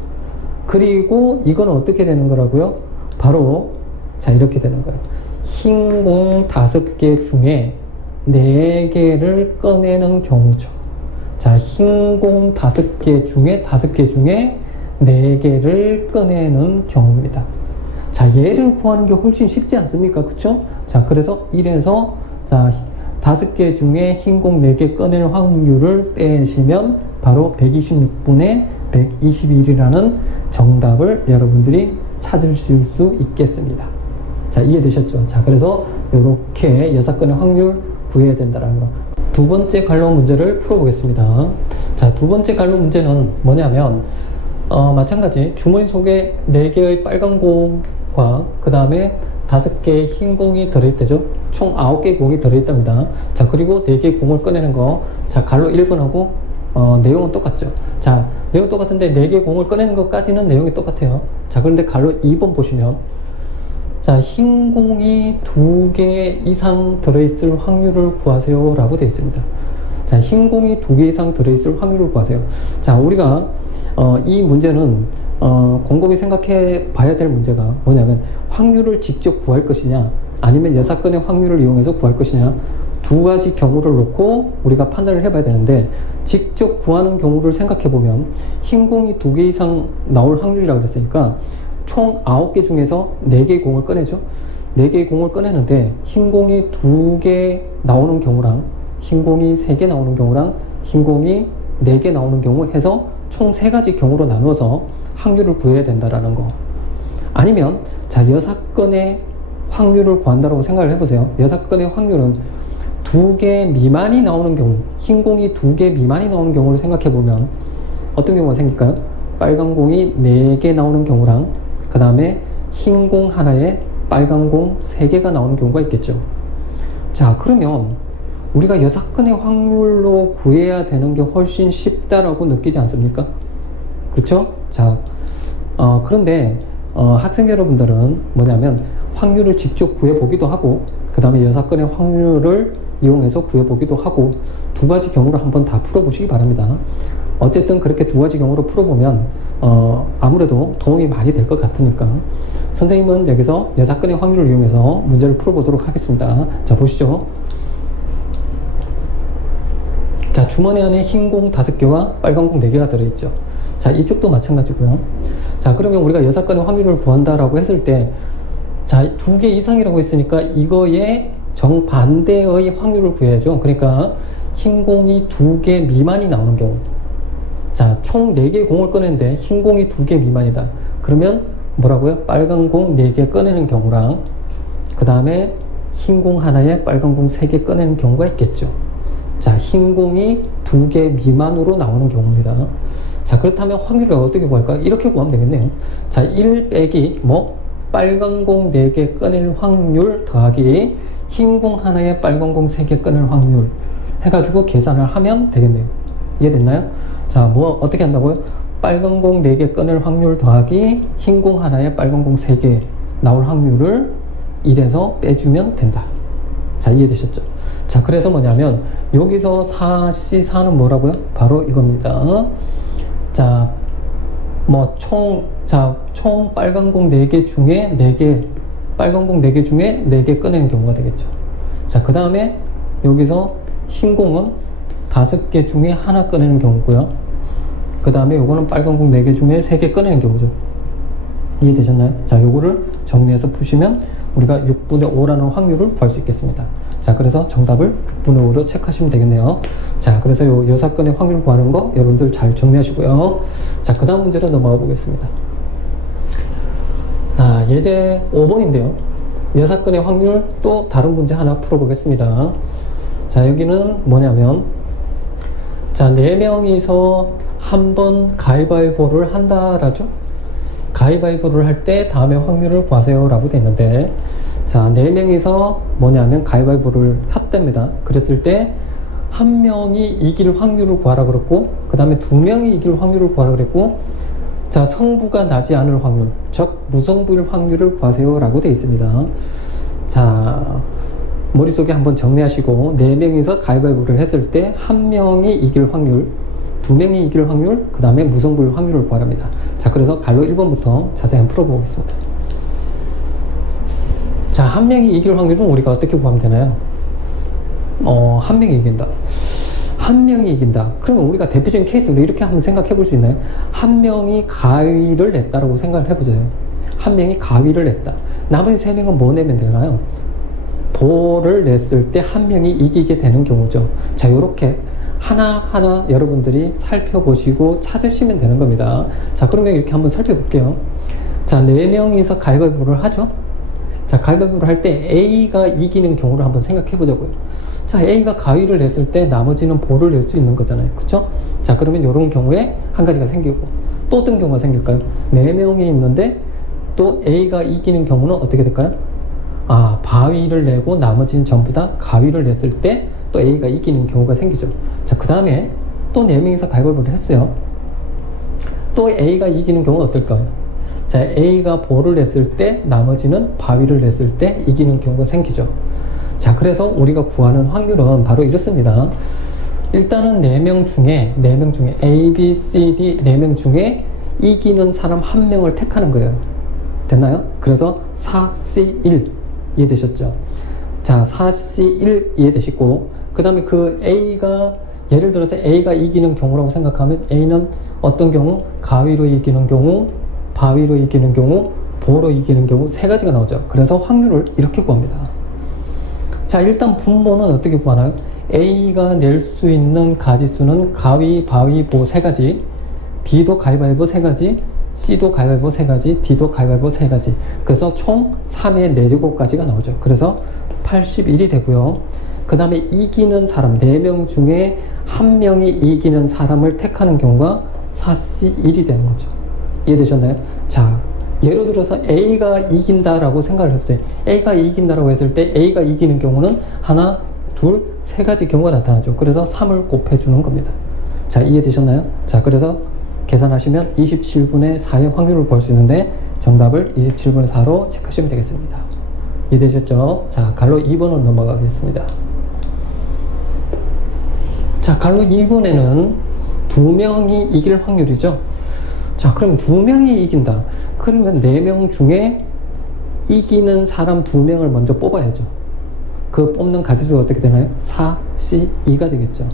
그리고 이건 어떻게 되는 거라고요? 바로 자, 이렇게 되는 거예요. 흰 공 5개 중에 4개를 꺼내는 경우죠. 자, 흰 공 5개 중에 4개를 꺼내는 경우입니다. 자, 얘를 구하는 게 훨씬 쉽지 않습니까? 그쵸? 자, 그래서 1에서 자, 5개 중에 흰 공 4개 꺼낼 확률을 빼시면 바로 126분의 121이라는 정답을 여러분들이 찾으실 수 있겠습니다. 자, 이해되셨죠? 자, 그래서 이렇게 6건의 확률 구해야 된다는 거. 두 번째 관로 문제를 풀어보겠습니다. 자, 두 번째 관로 문제는 뭐냐면 마찬가지 주머니 속에 4개의 빨간 공과 그 다음에 5개의 흰 공이 들어있대죠. 총 9개의 공이 들어있답니다. 자, 그리고 4개의 공을 꺼내는 거. 자, 갈로 1번하고 내용은 똑같죠. 자, 내용 똑같은데 4개의 공을 꺼내는 것까지는 내용이 똑같아요. 자, 그런데 갈로 2번 보시면 자, 흰 공이 2개 이상 들어있을 확률을 구하세요 라고 되어 있습니다. 자, 흰 공이 2개 이상 들어있을 확률을 구하세요. 자, 우리가 이 문제는 곰곰이 생각해 봐야 될 문제가 뭐냐면 확률을 직접 구할 것이냐 아니면 6건의 확률을 이용해서 구할 것이냐, 두 가지 경우를 놓고 우리가 판단을 해봐야 되는데, 직접 구하는 경우를 생각해 보면 흰 공이 2개 이상 나올 확률이라고 그랬으니까 총 9개 중에서 4개의 공을 꺼내죠. 4개의 공을 꺼내는데 흰 공이 2개 나오는 경우랑 흰 공이 3개 나오는 경우랑 흰 공이 4개 나오는 경우 해서 총 3가지 경우로 나누어서 확률을 구해야 된다라는 거. 아니면 자, 6건의 확률을 구한다고 생각을 해보세요. 6건의 확률은 2개 미만이 나오는 경우, 흰 공이 2개 미만이 나오는 경우를 생각해 보면 어떤 경우가 생길까요? 빨간 공이 4개 나오는 경우랑 그 다음에 흰 공 하나에 빨간 공 3개가 나오는 경우가 있겠죠. 자, 그러면 우리가 6건의 확률로 구해야 되는 게 훨씬 쉽다라고 느끼지 않습니까? 그쵸? 자, 그런데 학생 여러분들은 뭐냐면 확률을 직접 구해보기도 하고 그 다음에 6건의 확률을 이용해서 구해보기도 하고 두 가지 경우를 한번 다 풀어보시기 바랍니다. 어쨌든 그렇게 두 가지 경우로 풀어보면 아무래도 도움이 많이 될 것 같으니까 선생님은 여기서 6건의 확률을 이용해서 문제를 풀어보도록 하겠습니다. 자, 보시죠. 자, 주머니 안에 흰 공 5개와 빨간 공 4개가 들어있죠. 자, 이쪽도 마찬가지고요. 자, 그러면 우리가 6건의 확률을 구한다라고 했을 때 자, 2개 이상이라고 했으니까 이거의 정반대의 확률을 구해야죠. 그러니까 흰 공이 2개 미만이 나오는 경우. 자, 총 4개의 공을 꺼내는데 흰 공이 2개 미만이다. 그러면 뭐라고요? 빨간 공 4개 꺼내는 경우랑 그 다음에 흰 공 하나에 빨간 공 3개 꺼내는 경우가 있겠죠. 자, 흰 공이 2개 미만으로 나오는 경우입니다. 자, 그렇다면 확률을 어떻게 구할까? 이렇게 구하면 되겠네요. 자, 1 빼기 빨간 공 4개 꺼낼 확률 더하기 흰 공 하나에 빨간 공 3개 꺼낼 확률 해가지고 계산을 하면 되겠네요. 이해됐나요? 자, 어떻게 한다고요? 빨간 공 4개 꺼낼 확률 더하기 흰 공 하나에 빨간 공 3개 나올 확률을 1에서 빼주면 된다. 자, 이해되셨죠? 자, 그래서 뭐냐면 여기서 4C4는 뭐라고요? 바로 이겁니다. 자, 총 빨간 공 4개 중에 4개, 빨간 공 4개 중에 4개 꺼내는 경우가 되겠죠. 자, 그 다음에 여기서 흰 공은 5개 중에 하나 꺼내는 경우고요. 그 다음에 요거는 빨간 공 4개 중에 3개 꺼내는 경우죠. 이해되셨나요? 자, 요거를 정리해서 푸시면 우리가 6분의 5라는 확률을 구할 수 있겠습니다. 자, 그래서 정답을 6분의 5로 체크하시면 되겠네요. 자, 그래서 요 6건의 확률 구하는 거 여러분들 잘 정리하시고요. 자, 그 다음 문제로 넘어가 보겠습니다. 예제 5번인데요. 이 사건의 확률 또 다른 문제 하나 풀어보겠습니다. 자, 여기는 뭐냐면, 자, 4명이서 한 번 가위바위보를 한다라죠? 가위바위보를 할 때 다음에 확률을 구하세요 라고 되어 있는데, 자, 4명이서 뭐냐면 가위바위보를 했답니다. 그랬을 때 한 명이 이길 확률을 구하라 그랬고, 그 다음에 2명이 이길 확률을 구하라 그랬고, 자, 성부가 나지 않을 확률, 즉 무성부일 확률을 구하세요 라고 되어 있습니다. 자, 머릿속에 한번 정리하시고, 4명이서 가위바위보를 했을 때 한 명이 이길 확률, 2명이 이길 확률, 그 다음에 무성부일 확률을 구하랍니다. 자, 그래서 갈로 1번부터 자세히 한번 풀어보겠습니다. 자, 한 명이 이길 확률은 우리가 어떻게 구하면 되나요? 한 명이 이긴다. 한 명이 이긴다. 그러면 우리가 대표적인 케이스로 이렇게 한번 생각해 볼 수 있나요? 한 명이 가위를 냈다라고 생각을 해보세요. 한 명이 가위를 냈다. 나머지 3명은 뭐 내면 되나요? 보를 냈을 때 한 명이 이기게 되는 경우죠. 자, 요렇게 하나하나 여러분들이 살펴보시고 찾으시면 되는 겁니다. 자, 그러면 이렇게 한번 살펴볼게요. 자, 4명이서 가위바위보를 하죠. 자, 가위바위보를 할 때 A가 이기는 경우를 한번 생각해 보자고요. 자, A가 가위를 냈을 때 나머지는 보를 낼 수 있는 거잖아요. 그쵸? 자, 그러면 이런 경우에 한 가지가 생기고, 또 어떤 경우가 생길까요? 4명이 있는데 또 A가 이기는 경우는 어떻게 될까요? 바위를 내고 나머지는 전부 다 가위를 냈을 때 또 A가 이기는 경우가 생기죠. 자, 그 다음에 또 4명이서 가위바위보를 했어요. 또 A가 이기는 경우는 어떨까요? 자, A가 보를 냈을 때 나머지는 바위를 냈을 때 이기는 경우가 생기죠. 자, 그래서 우리가 구하는 확률은 바로 이렇습니다. 일단은 4명 중에 A, B, C, D 4명 중에 이기는 사람 1명을 택하는 거예요. 됐나요? 그래서 4C1 이해되셨죠? 자, 4C1 이해되시고, 그 다음에 그 A가, 예를 들어서 A가 이기는 경우라고 생각하면 A는 어떤 경우? 가위로 이기는 경우, 바위로 이기는 경우, 보로 이기는 경우 3가지가 나오죠. 그래서 확률을 이렇게 구합니다. 자, 일단 분모는 어떻게 구하나요? A가 낼 수 있는 가지수는 가위, 바위, 보 3가지, B도 가위바위보 3가지, C도 가위바위보 3가지, D도 가위바위보 3가지. 그래서 총 3의 4제곱까지가 나오죠. 그래서 81이 되고요. 그 다음에 이기는 사람, 4명 중에 1명이 이기는 사람을 택하는 경우가 4C1이 되는 거죠. 이해되셨나요? 자, 예를 들어서 A가 이긴다라고 생각을 해보세요. A가 이긴다라고 했을 때 A가 이기는 경우는 하나, 둘, 3가지 경우가 나타나죠. 그래서 3을 곱해주는 겁니다. 자, 이해되셨나요? 자, 그래서 계산하시면 27분의 4의 확률을 볼 수 있는데 정답을 27분의 4로 체크하시면 되겠습니다. 이해되셨죠? 자, 갈로 2번으로 넘어가겠습니다. 자, 갈로 2번에는 2명이 이길 확률이죠. 자, 그럼 2명이 이긴다. 그러면 4명 중에 이기는 사람 2명을 먼저 뽑아야죠. 그 뽑는 가지수가 어떻게 되나요? 4C2가 되겠죠.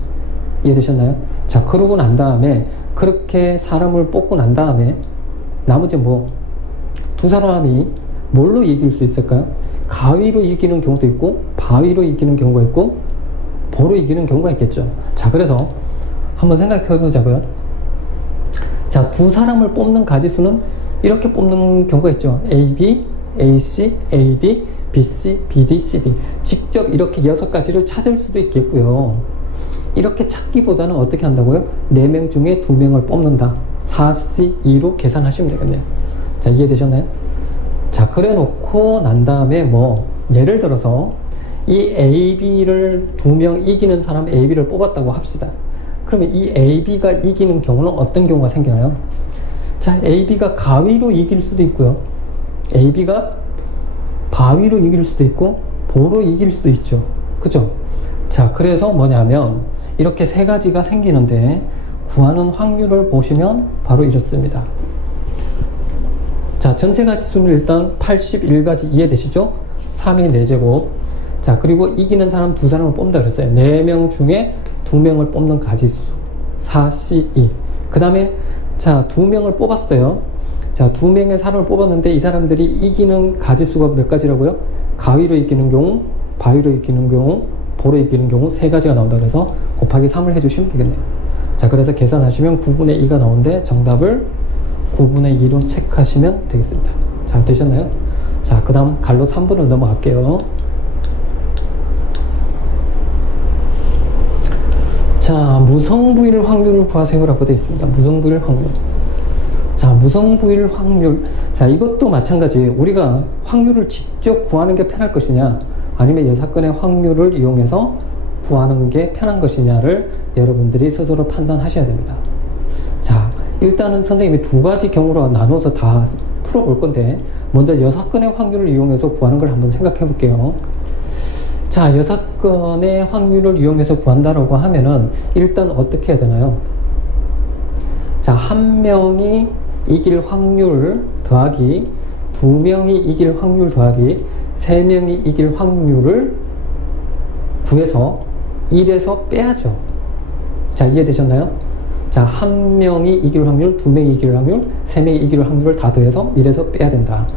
이해되셨나요? 자, 그러고 난 다음에 그렇게 사람을 뽑고 난 다음에 나머지 두 사람이 뭘로 이길 수 있을까요? 가위로 이기는 경우도 있고, 바위로 이기는 경우가 있고, 보로 이기는 경우가 있겠죠. 자, 그래서 한번 생각해 보자고요. 자, 2사람을 뽑는 가지수는 이렇게 뽑는 경우가 있죠. AB, AC, AD, BC, BD, CD. 직접 이렇게 6가지를 찾을 수도 있겠고요. 이렇게 찾기보다는 어떻게 한다고요? 4명 중에 2명을 뽑는다. 4C2로 계산하시면 되겠네요. 자, 이해되셨나요? 자, 그래 놓고 난 다음에 예를 들어서 이 AB를 2명 이기는 사람 AB를 뽑았다고 합시다. 그러면 이 AB가 이기는 경우는 어떤 경우가 생기나요? 자, AB가 가위로 이길 수도 있고요. AB가 바위로 이길 수도 있고, 보로 이길 수도 있죠. 그죠? 자, 그래서 뭐냐면 이렇게 3가지가 생기는데 구하는 확률을 보시면 바로 이렇습니다. 자, 전체 가지수는 일단 81가지 이해되시죠? 3의 4제곱. 자, 그리고 이기는 사람 2사람을 뽑는다 그랬어요. 4명 중에 2명을 뽑는 가지수 4C2. 그 다음에 자, 2명을 뽑았어요. 자, 2명의 사람을 뽑았는데 이 사람들이 이기는 가지수가 몇 가지라고요? 가위로 이기는 경우, 바위로 이기는 경우, 보로 이기는 경우 3가지가 나온다 그래서 곱하기 3을 해주시면 되겠네요. 자, 그래서 계산하시면 9분의 2가 나오는데 정답을 9분의 2로 체크하시면 되겠습니다. 자, 자, 되셨나요? 자, 그 다음 갈로 3번을 넘어갈게요. 자, 무성부일 확률을 구하세요라고 되어 있습니다. 무성부일 확률. 자, 무성부일 확률. 자, 이것도 마찬가지. 우리가 확률을 직접 구하는 게 편할 것이냐, 아니면 이 사건의 확률을 이용해서 구하는 게 편한 것이냐를 여러분들이 스스로 판단하셔야 됩니다. 자, 일단은 선생님이 두 가지 경우로 나눠서 다 풀어볼 건데, 먼저 이 사건의 확률을 이용해서 구하는 걸 한번 생각해 볼게요. 자, 이 사건의 확률을 이용해서 구한다라고 하면은 일단 어떻게 해야 되나요? 자, 한 명이 이길 확률 더하기 두 명이 이길 확률 더하기 세 명이 이길 확률을 구해서 1에서 빼야죠. 자, 이해되셨나요? 자, 한 명이 이길 확률, 두 명이 이길 확률, 세 명이 이길 확률을 다 더해서 1에서 빼야 된다.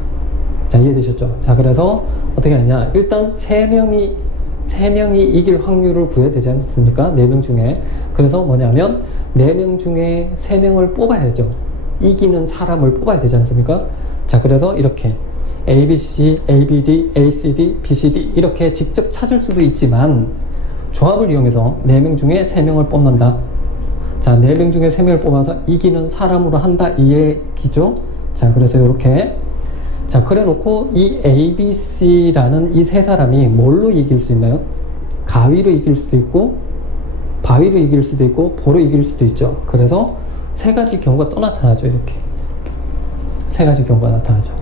자, 이해되셨죠? 자, 그래서 어떻게 하느냐? 일단 세 명이 이길 확률을 구해야 되지 않습니까? 4명 중에. 그래서 뭐냐면 4명 중에 3명을 뽑아야죠. 이기는 사람을 뽑아야 되지 않습니까? 자, 그래서 이렇게 ABC, ABD, ACD, BCD 이렇게 직접 찾을 수도 있지만 조합을 이용해서 4명 중에 3명을 뽑는다. 자, 4명 중에 3명을 뽑아서 이기는 사람으로 한다, 이 얘기죠. 자, 그래서 이렇게, 자, 그래 놓고 이 ABC라는 이 세 사람이 뭘로 이길 수 있나요? 가위로 이길 수도 있고 바위로 이길 수도 있고 보로 이길 수도 있죠. 그래서 세 가지 경우가 또 나타나죠. 이렇게 세 가지 경우가 나타나죠.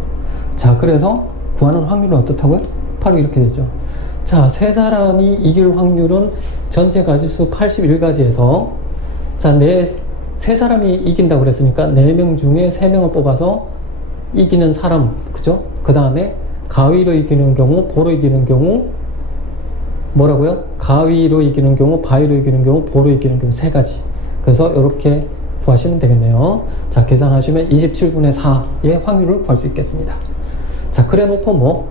자, 그래서 구하는 확률은 어떻다고요? 바로 이렇게 되죠. 자, 세 사람이 이길 확률은 전체 가지수 81가지에서 자, 세 사람이 이긴다고 그랬으니까 4명 중에 3명을 뽑아서 이기는 사람, 그죠? 그 다음에 가위로 이기는 경우, 보로 이기는 경우, 뭐라고요? 가위로 이기는 경우, 바위로 이기는 경우, 보로 이기는 경우 세 가지. 그래서 이렇게 구하시면 되겠네요. 자, 계산하시면 27분의 4의 확률을 구할 수 있겠습니다. 자, 그래 놓고 뭐,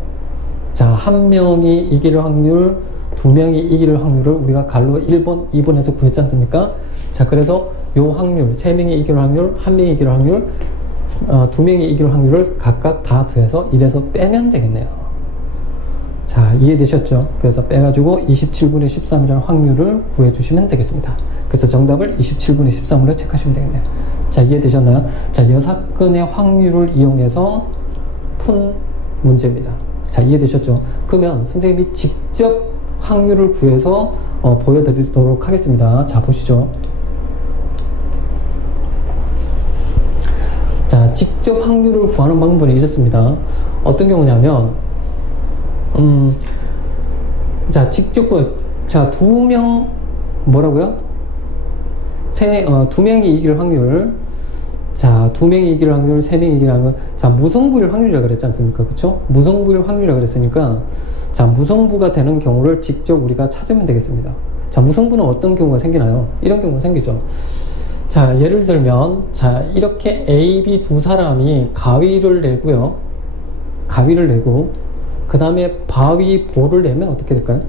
자, 한 명이 이길 확률, 두 명이 이길 확률을 우리가 갈로 1번, 2번에서 구했지 않습니까? 자, 그래서 요 확률, 3명이 이길 확률, 1명이 이길 확률, 2명이 이길 확률을 각각 다 더해서 1에서 빼면 되겠네요. 자, 이해되셨죠? 그래서 빼가지고 27분의 13이라는 확률을 구해주시면 되겠습니다. 그래서 정답을 27분의 13으로 체크하시면 되겠네요. 자, 이해되셨나요? 자, 이 사건의 확률을 이용해서 푼 문제입니다. 자, 이해되셨죠? 그러면 선생님이 직접 확률을 구해서 보여드리도록 하겠습니다. 자, 보시죠. 자, 직접 확률을 구하는 방법은 이렇습니다. 어떤 경우냐면, 자, 직접, 자, 2명, 뭐라고요? 2명이 이길 확률, 자, 2명이 이길 확률, 3명이 이길 확률, 자, 무성부일 확률이라고 그랬지 않습니까? 그쵸? 무성부일 확률이라고 그랬으니까, 자, 무성부가 되는 경우를 직접 우리가 찾으면 되겠습니다. 자, 무성부는 어떤 경우가 생기나요? 이런 경우가 생기죠. 자, 예를 들면, 자, 이렇게 A, B 두 사람이 가위를 내고요. 가위를 내고, 그 다음에 바위, 보를 내면 어떻게 될까요?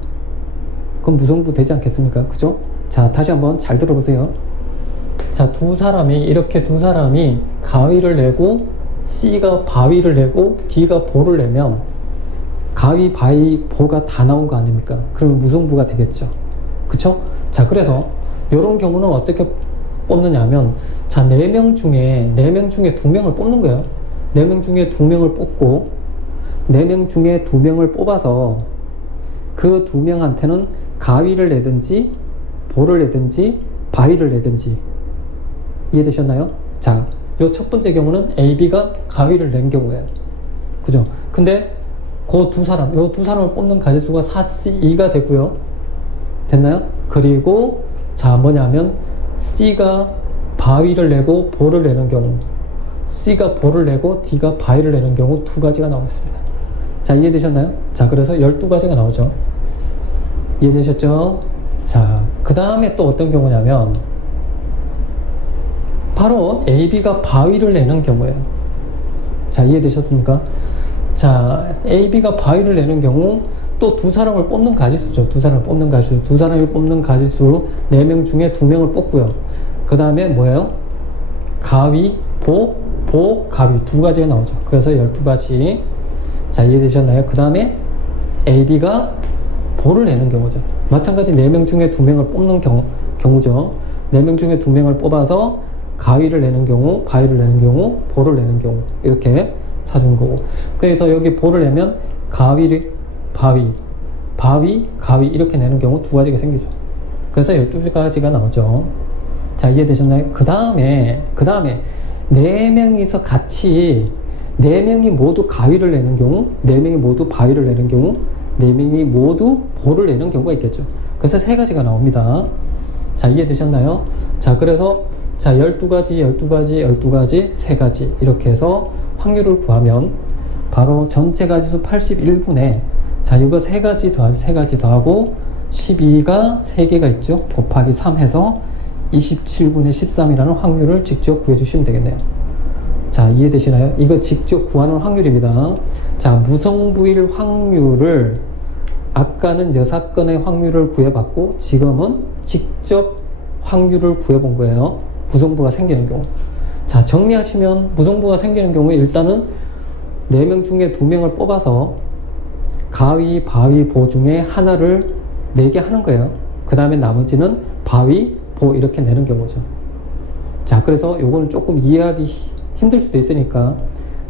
그럼 무성부 되지 않겠습니까? 그죠? 자, 다시 한번 잘 들어보세요. 자, 이렇게 두 사람이 가위를 내고, C가 바위를 내고, D가 보를 내면, 가위, 바위, 보가 다 나온 거 아닙니까? 그러면 무성부가 되겠죠. 그쵸? 자, 그래서, 이런 경우는 어떻게 뽑느냐면, 자, 4명 중에 2명을 뽑는 거예요. 4명 중에 2명을 뽑고, 4명 중에 2명을 뽑아서 그 2명한테는 가위를 내든지, 보를 내든지, 바위를 내든지. 이해되셨나요? 자, 요 첫 번째 경우는 A, B가 가위를 낸 경우예요. 그죠? 근데 요 두 사람을 뽑는 가지수가 4C2가 되고요. 됐나요? 그리고, 자, 뭐냐면, C가 바위를 내고 보를 내는 경우, C가 보를 내고 D가 바위를 내는 경우 두 가지가 나오고 있습니다. 자, 이해되셨나요? 자, 그래서 12가지가 나오죠. 이해되셨죠? 자, 그 다음에 또 어떤 경우냐면, 바로 AB가 바위를 내는 경우예요. 자, 이해되셨습니까? 자, AB가 바위를 내는 경우, 또 두 사람을 뽑는 가지수죠. 두 사람이 뽑는 가지수 4명 중에 2명을 뽑고요. 그 다음에 뭐예요? 가위, 보, 보, 가위 두 가지가 나오죠. 그래서 12가지. 자, 이해되셨나요? 그 다음에 A, B가 보를 내는 경우죠. 마찬가지 4명 중에 2명을 뽑는 경우죠. 4명 중에 2명을 뽑아서 가위를 내는 경우, 바위를 내는 경우, 보를 내는 경우 이렇게 사준 거고. 그래서 여기 보를 내면 가위, 바위, 바위, 가위 이렇게 내는 경우 두 가지가 생기죠. 그래서 12가지가 나오죠. 자, 이해되셨나요? 그 다음에 4명이서 같이 4명이 모두 가위를 내는 경우, 4명이 모두 바위를 내는 경우, 4명이 모두 보를 내는 경우가 있겠죠. 그래서 3가지가 나옵니다. 자, 이해되셨나요? 자, 그래서 자, 12가지, 3가지 이렇게 해서 확률을 구하면 바로 전체 가지수 81분에 자, 이거 3가지 더하기 3가지 더하고 12가 3개가 있죠. 곱하기 3 해서 27분의 13이라는 확률을 직접 구해주시면 되겠네요. 자, 이해되시나요? 이거 직접 구하는 확률입니다. 자, 무성부일 확률을 아까는 6건의 확률을 구해봤고 지금은 직접 확률을 구해본 거예요. 무성부가 생기는 경우. 자, 정리하시면 무성부가 생기는 경우에 일단은 4명 중에 2명을 뽑아서 가위, 바위, 보 중에 하나를 내게 하는 거예요. 그 다음에 나머지는 바위, 보 이렇게 내는 경우죠. 자, 그래서 요거는 조금 이해하기 힘들 수도 있으니까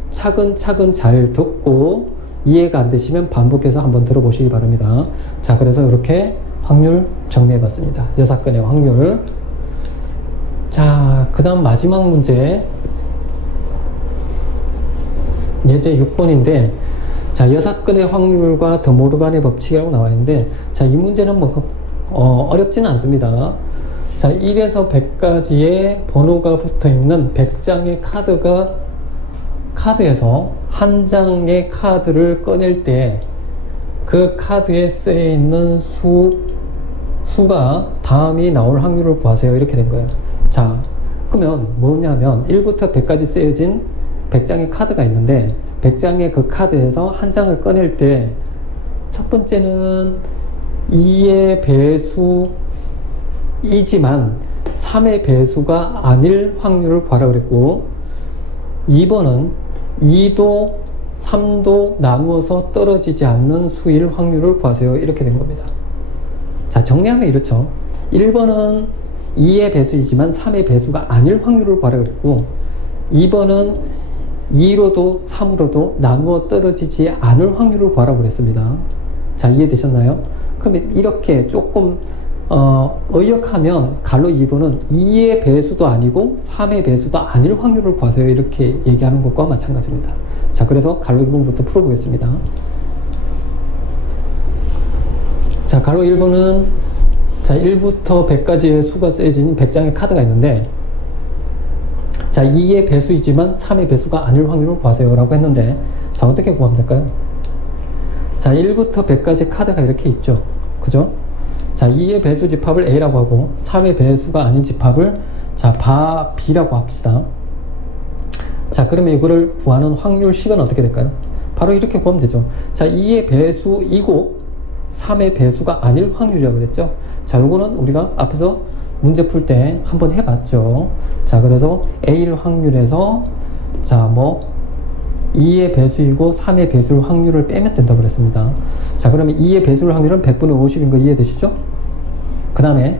차근차근 잘 듣고 이해가 안 되시면 반복해서 한번 들어보시기 바랍니다. 자, 그래서 이렇게 확률 정리해 봤습니다. 6건의 확률. 자, 그 다음 마지막 문제. 예제 6번인데, 자, 6건의 확률과 더모르간의 법칙이라고 나와 있는데, 자, 이 문제는 어렵지는 않습니다. 자, 1에서 100까지의 번호가 붙어 있는 100장의 카드에서 한 장의 카드를 꺼낼 때 그 카드에 쓰여 있는 수가 다음이 나올 확률을 구하세요. 이렇게 된 거예요. 자, 그러면 뭐냐면 1부터 100까지 쓰여진 100장의 카드가 있는데 100장의 그 카드에서 한 장을 꺼낼 때 첫 번째는 2의 배수이지만 3의 배수가 아닐 확률을 구하라 그랬고, 2번은 2도 3도 나누어서 떨어지지 않는 수일 확률을 구하세요. 이렇게 된 겁니다. 자, 정리하면 이렇죠. 1번은 2의 배수이지만 3의 배수가 아닐 확률을 구하라 그랬고, 2번은 2로도 3으로도 나누어 떨어지지 않을 확률을 구하라고 그랬습니다. 자, 이해되셨나요? 그러면 이렇게 조금 의역하면 갈로 2번은 2의 배수도 아니고 3의 배수도 아닐 확률을 구하세요. 이렇게 얘기하는 것과 마찬가지입니다. 자, 그래서 갈로 1번부터 풀어보겠습니다. 자, 갈로 1번은 자, 1부터 100까지의 수가 쓰여진 100장의 카드가 있는데, 자, 2의 배수이지만 3의 배수가 아닐 확률을 구하세요 라고 했는데, 자, 어떻게 구하면 될까요? 자, 1부터 100까지 카드가 이렇게 있죠. 그죠? 자, 2의 배수 집합을 A라고 하고 3의 배수가 아닌 집합을 자, B라고 합시다. 자, 그러면 이거를 구하는 확률식은 어떻게 될까요? 바로 이렇게 구하면 되죠. 자, 2의 배수이고 3의 배수가 아닐 확률이라고 그랬죠. 자, 요거는 우리가 앞에서 문제 풀 때 한번 해봤죠. 자, 그래서 A일 확률에서 자, 2의 배수이고 3의 배수일 확률을 빼면 된다고 그랬습니다. 자, 그러면 2의 배수일 확률은 100분의 50인 거 이해되시죠? 그 다음에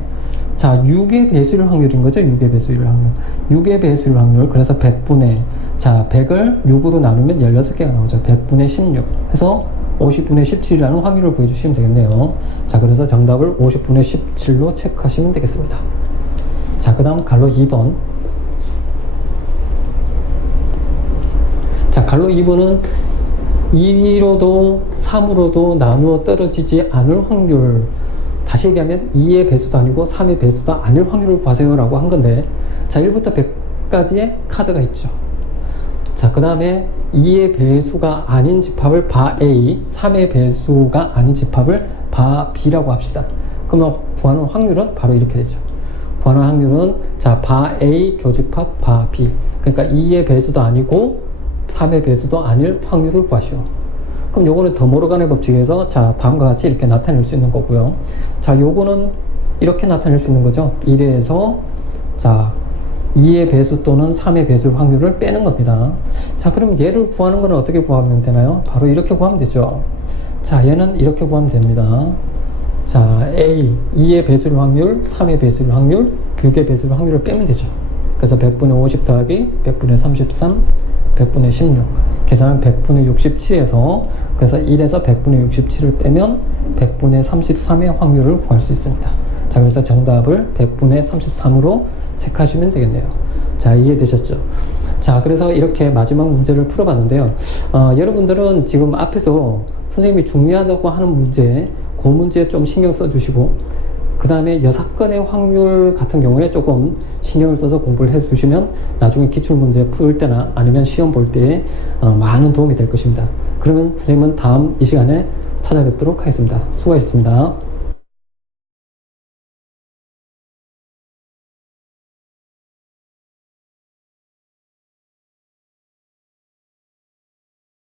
자, 6의 배수일 확률인 거죠. 6의 배수일 확률. 6의 배수일 확률. 그래서 100분의 자, 100을 6으로 나누면 16개가 나오죠. 100분의 16 해서 50분의 17이라는 확률을 구해주시면 되겠네요. 자, 그래서 정답을 50분의 17로 체크하시면 되겠습니다. 자, 그 다음 갈로 2번. 자, 갈로 2번은 2로도 3으로도 나누어 떨어지지 않을 확률, 다시 얘기하면 2의 배수도 아니고 3의 배수도 아닐 확률을 구하세요 라고 한 건데, 자, 1부터 100까지의 카드가 있죠. 자, 그 다음에 2의 배수가 아닌 집합을 바 A, 3의 배수가 아닌 집합을 바 B라고 합시다. 그러면 구하는 확률은 바로 이렇게 되죠. 구하는 확률은 자, 바 A 교집합 바 B. 그러니까 2의 배수도 아니고 3의 배수도 아닐 확률을 구하시오. 그럼 요거는 더모르간의 법칙에서 자, 다음과 같이 이렇게 나타낼 수 있는 거고요. 자, 요거는 이렇게 나타낼 수 있는 거죠. 1에서 자, 2의 배수 또는 3의 배수 확률을 빼는 겁니다. 자, 그러면 얘를 구하는 거는 어떻게 구하면 되나요? 바로 이렇게 구하면 되죠. 자, 얘는 이렇게 구하면 됩니다. 자, A, 2의 배수율 확률, 3의 배수율 확률, 6의 배수율 확률을 빼면 되죠. 그래서 100분의 50 더하기 100분의 33, 100분의 16. 계산은 100분의 67에서, 그래서 1에서 100분의 67을 빼면 100분의 33의 확률을 구할 수 있습니다. 자, 그래서 정답을 100분의 33으로 체크하시면 되겠네요. 자, 이해되셨죠? 자, 그래서 이렇게 마지막 문제를 풀어봤는데요. 여러분들은 지금 앞에서 선생님이 중요하다고 하는 문제, 그 문제에 좀 신경 써주시고, 그 다음에 여사건의 확률 같은 경우에 조금 신경을 써서 공부를 해주시면 나중에 기출문제 풀 때나 아니면 시험 볼 때에 많은 도움이 될 것입니다. 그러면 선생님은 다음 이 시간에 찾아뵙도록 하겠습니다. 수고하셨습니다.